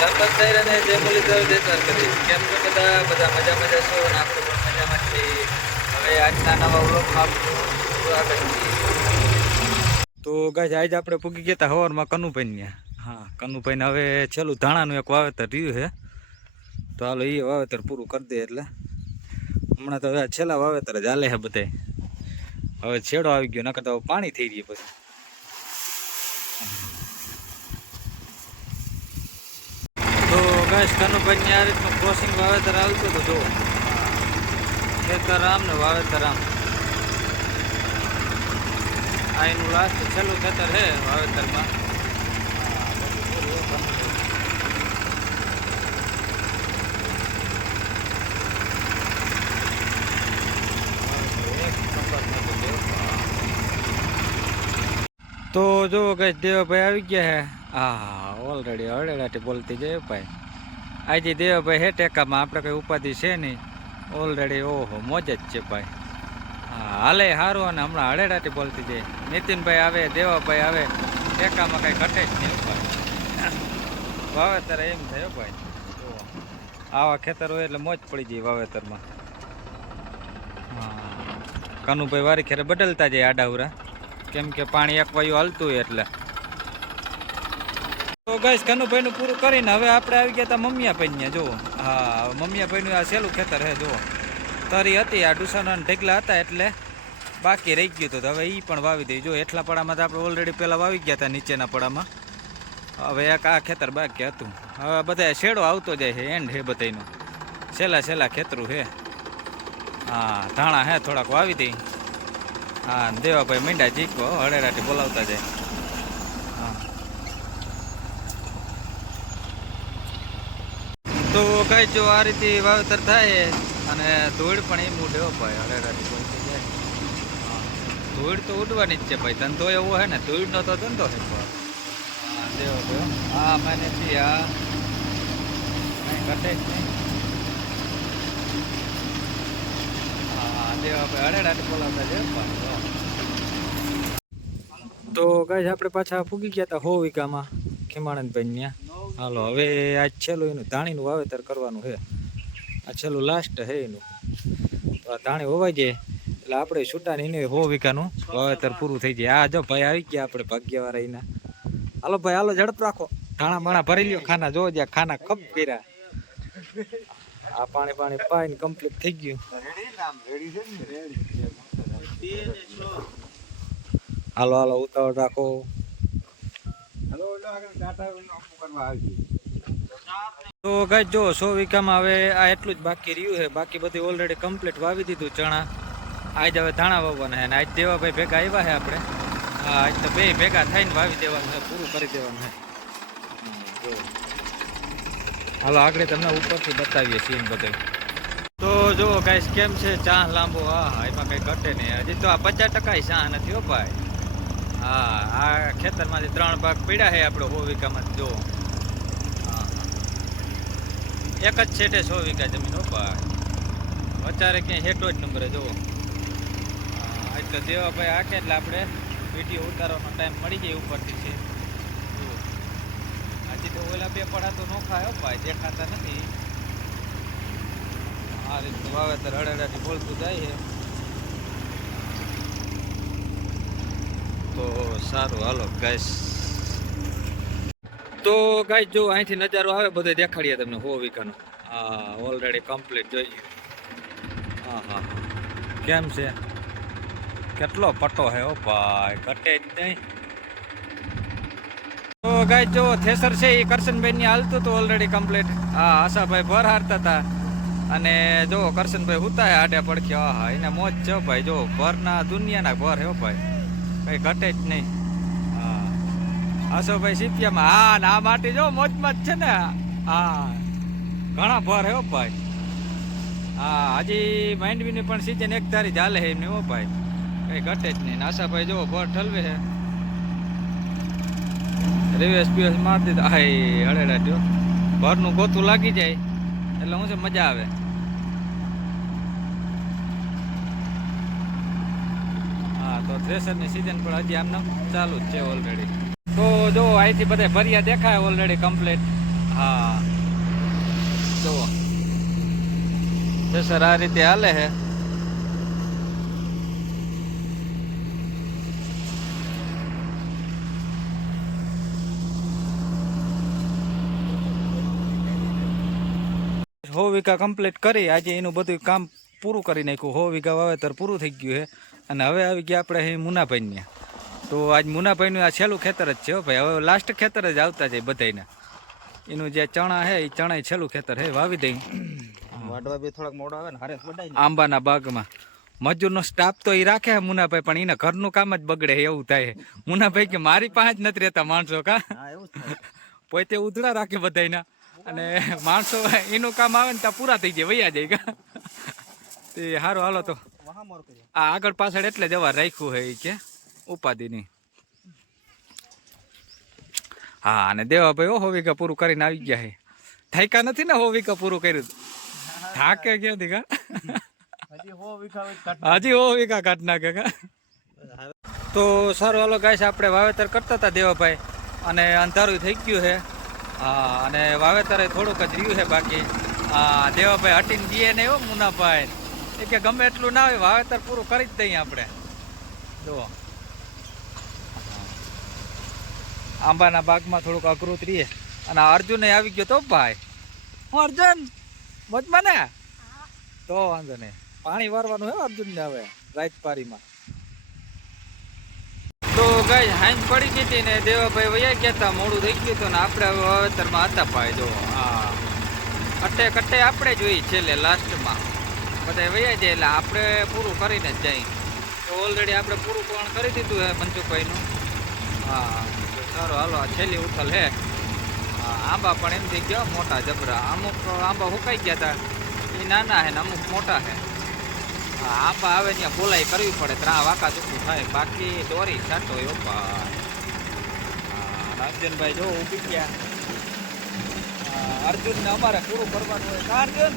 ધર્મસાઈ અને જય મુરલીધર દેસાર કરી કેમ છો બધા બધા મજા છો અને આપણે પણ મજામાં છીએ. હવે આજના નવા વ્લોગમાં આપનું સ્વાગત છે. તો ગાઈસ આજે આપણે પૂગી ગયા હતા હવારમાં કનુભાઈ ને. હા કનુભાઈને હવે છેલ્લું ધાણાનું એક વાવેતર રહ્યું છે, તો હાલો એ વાવેતર પૂરું કરી દે એટલે હમણાં તો હવે છેલ્લા વાવેતર જ હાલે છે બધે. હવે છેડો આવી ગયો નકર તો પાણી થઈ રહ્યું પછી. તો ગાઈસ કનુભાઈ આ રીતનું ક્રોસિંગ વાવેતર આવતું હતું. જો ખેતર આમ ને વાવેતર આમ. આ એનું લાસ્ટ છેલ્લું ખેતર છે વાવેતરમાં. તો જો ગાઈસ દેવાભાઈ આવી ગયા હે. હા ઓલરેડી હળેડાટી બોલતી જાય ભાઈ. આજે દેવાભાઈ હે ટેકામાં, આપણે કઈ ઉપાધિ છે નહીં. ઓલરેડી ઓહો મોજ જ છે ભાઈ. હા હાલે સારું અને હમણાં હળેડાટી બોલતી જાય. નીતિનભાઈ આવે, દેવાભાઈ આવે, ટેકામાં કઈ ઘટે જ નહીં ભાઈ. વાવેતર એમ થયો ભાઈ. આવા ખેતર હોય એટલે મોજ પડી જાય વાવેતરમાં. હા કનુભાઈ વારી ખેરે બદલતા જાય આડાવરા, કેમ કે પાણી એક વાયુ હાલતું હોય એટલે. તો ગાઈસ કનુભાઈ નું પૂરું કરીને હવે આપણે આવી ગયા હતા મમ્મિયાભાઈ ને. જુઓ હા મમ્મિયાભાઈ નું આ સહેલું ખેતર છે. જુઓ તરી હતી, આ ડુસાના ઢગલા હતા એટલે બાકી રહી ગયું હતું. હવે એ પણ વાવી દઈ. જો એટલા પડામાં તો આપણે ઓલરેડી પહેલાં વાવી ગયા હતા નીચેના પડામાં. હવે એક આ ખેતર બાકી હતું. હવે બધા શેડો આવતો જાય છે, એન્ડ છે બધાનો. છેલ્લા ખેતરું છે. હા ધાણા હે થોડાક વાવી દઈ. હા દેવાભાઈ મીંડા જીકો હળેરાટી બોલાવતા જાય. હા તો કઈ જો આ રીતે વાવેતર થાય અને ધૂળ પણ એ મૂઢે ભાઈ હળેરાટી બોલતી જાય. હા ધૂળ તો ઉડવાની જ છે ભાઈ. ધંધો એવો હે ને, ધૂળનો તો ધંધો છે. હા દેવાભાઈ હા મને આ કઈ ઘટે જ નહીં. તો ગાઈસ આપણે પાછા ફૂગી ગયા હતા 100 વીઘામાં ખીમાણંદભાઈ ત્યાં. હાલો હવે આજ છેલ્લું એનું ધાણીનું વાવેતર કરવાનું છે. આ છેલ્લું લાસ્ટ છે એનું. તો આ ધાણી હોવાઈ જાય એટલે આપણે છૂટાને એને 100 વીઘાનું વાવેતર પૂરું થઈ જાય. આ જો ભાઈ આવી ગયા આપણે ભાગ્યવાળા એના. હાલો ભાઈ હાલો ઝડપ રાખો. ધાણા બાણા ભરી લ્યો. ખાના જો જ્યાં ખાના ખપ કર્યા. આ પાણી પાઈને કમ્પ્લીટ થઈ ગયું. હાલો ઉતાવળ રાખો. તો ગાઈસ જો 100 વીઘામાં હવે આ એટલું જ બાકી રહ્યું છે. બાકી બધી ઓલરેડી કમ્પ્લીટ વાવી દીધું ચણા. આજ હવે ધાણા વાવવાના છે. આજ દેવાભાઈ ભેગા આવ્યા છે આપણે. હા આજ તો બે ભેગા થઈને વાવી દેવાનું છે, પૂરું કરી દેવાનું છે. હાલો આગળ તમને ઉપરથી બતાવીએ છીએ બધે. તો જો ગાઈસ કેમ છે ચા લાંબો. હા એમાં કઈ ઘટે નહીં. હજી તો આ 50% ચા નથી હો ભાઈ. હા આ ખેતરમાંથી 3 ભાગ પડ્યા છે આપણે 100 વીઘામાં. જો હા એક જ છેટે 100 વીઘા જમીન હો ભાઈ. અત્યારે ક્યાંય હેઠો જ નંબરે જુઓ. આજ તો દેવાભાઈ આખે એટલે આપણે વિડીયો ઉતારવાનો ટાઈમ મળી જાય ઉપરથી છે. હજી તો ઓલા 2 પડા તો નોખા હો ભાઈ, દેખાતા નથી. આ રીતનું વાવેતર હળેડાથી બોલતું જાય છે. તો સારું હાલો ગાઈસ. તો ગાઈસ જો અહીંથી નજારો આવે બધે દેખાડીએ તમને 100 વીઘાનો. હા ઓલરેડી કમ્પ્લીટ જોઈએ. હા કેમ છે, કેટલો પટ્ટો છે ઓ ભાઈ, ઘટે જ નહીં. તો ગાઈસ જો થેસર છે એ કરશનભાઈ ની હાલતું તો ઓલરેડી કમ્પ્લીટ. હા આશાભાઈ ભર હારતા હતા અને જો કરશનભાઈ હુતા આડે પડખ્યા. હા એને મોજ છે ભાઈ. જો ભરના દુનિયાના ભર હે ભાઈ, કઈ ઘટે જ નહીં. હા આશાભાઈ સીપિયામાં. હા ના માટી જો મોજમાં જ છે ને. હા ઘણા ભર હે ભાઈ. હા હજી માંડવીની પણ સીઝન એક ધારી ચાલે છે એમની હો ભાઈ, કઈ ઘટે જ નહીં. આશાભાઈ જો ભર ઠલવે છે. રિવેસ પીએસ મારી દીધા. હા હળેડા જો ભરનું ગોતું લાગી જાય એટલે હું છે મજા આવે. હા તો થ્રેસરની સિઝન પણ હજી આમને ચાલુ જ છે ઓલરેડી. તો જો અહીંથી બધા ભર્યા દેખાય ઓલરેડી કમ્પ્લીટ. હા જુઓ સર આ રીતે હાલે હે. હો વીઘા કમ્પ્લીટ કરી આજે એનું બધું કામ પૂરું કરી નાખ્યું. હો વીઘા વાવેતર પૂરું થઈ ગયું છે અને હવે આવી ગયા આપણે અહીં મુનાભાઈને. તો આજ મુનાભાઈનું આ છેલ્લું ખેતર જ છે હો ભાઈ. હવે લાસ્ટ ખેતર જ આવતા જાય બધાને. એનું જે ચણા છે એ ચણા છેલ્લું ખેતર છે વાવી દઈ. વાડવા બી થોડાક મોડા આવે ને હારે બડાય ને. આંબાના બાગમાં મજૂરનો સ્ટાફ તો એ રાખે છે મુનાભાઈ, પણ એના ઘરનું કામ જ બગડે એવું થાય. મુનાભાઈ કે મારી પાસે જ નથી રહેતા માણસો કા. હા એવું જ થાય. પોતે ઉધડા રાખે બધાના અને માણસો એનું કામ આવે ને ત્યાં પૂરા થઈ જાય વૈયા જાય કા. તે સારું હાલો તો વહા મોર કર્યો. આ આગળ પાછળ એટલે જવા રાખ્યું છે એ કે ઉપાધિની. હા અને દેવાભાઈ હો વીઘા પૂરું કરીને આવી ગયા છે. થાક્યા નથી ને હો વીઘા પૂરું કર્યું. થાકે ક્યાંથી કા. હજી હો વીઘા હોય કાટ. હજી હો વીઘા કાઢ નાખે કા. તો સારું હાલો ગાઈસ, આપણે વાવેતર કરતા હતા દેવાભાઈ અને અંધારું થઈ ગયું છે. હા અને વાવેતર થોડુંક જ રહ્યું છે બાકી. હા દેવાભાઈ હટીને દઈએ નહીં હો મુનાભાઈ. એ કે ગમે એટલું ના હોય વાવેતર પૂરું કરી જ દઈએ આપણે. જુઓ આંબાના બાગમાં થોડુંક અઘરું રહીએ અને અર્જુન આવી ગયો તો ભાઈ. હું અર્જુન મજમાં ને તો વાંધો નહીં. પાણી વારવાનું હે અર્જુન ને હવે રાતપારીમાં. તો ગાય હાઈન પડી ગઈ હતી ને દેવાભાઈ વયા ગયા હતા, મોડું થઈ ગયું હતું ને આપણે હવે વાવેતરમાં હતા ભાઈ. જો હા કટ્ટે કટ્ટે આપણે જોઈએ છેલ્લે લાસ્ટમાં બધા વયા જાય એટલે આપણે પૂરું કરીને જ જાય. તો ઓલરેડી આપણે પૂરું પણ કરી દીધું હે મનસુખભાઈનું. હા સારું હાલો આ છેલ્લી ઉથલ હે. હા આંબા પણ એમ થઈ ગયા મોટા જબરા. અમુક આંબા સુકાઈ ગયા હતા એ નાના હે ને અમુક મોટા હે. હા આંબા આવે ત્યાં બોલાઈ કરવી પડે, ત્રણ વાંકા ચૂકવું થાય, બાકી દોરી છાંટો એવું ભાઈ. હા અર્જુનભાઈ જો ઉભી ગયા. અર્જુનને અમારે પૂરું કરવાનું હોય. અર્જુન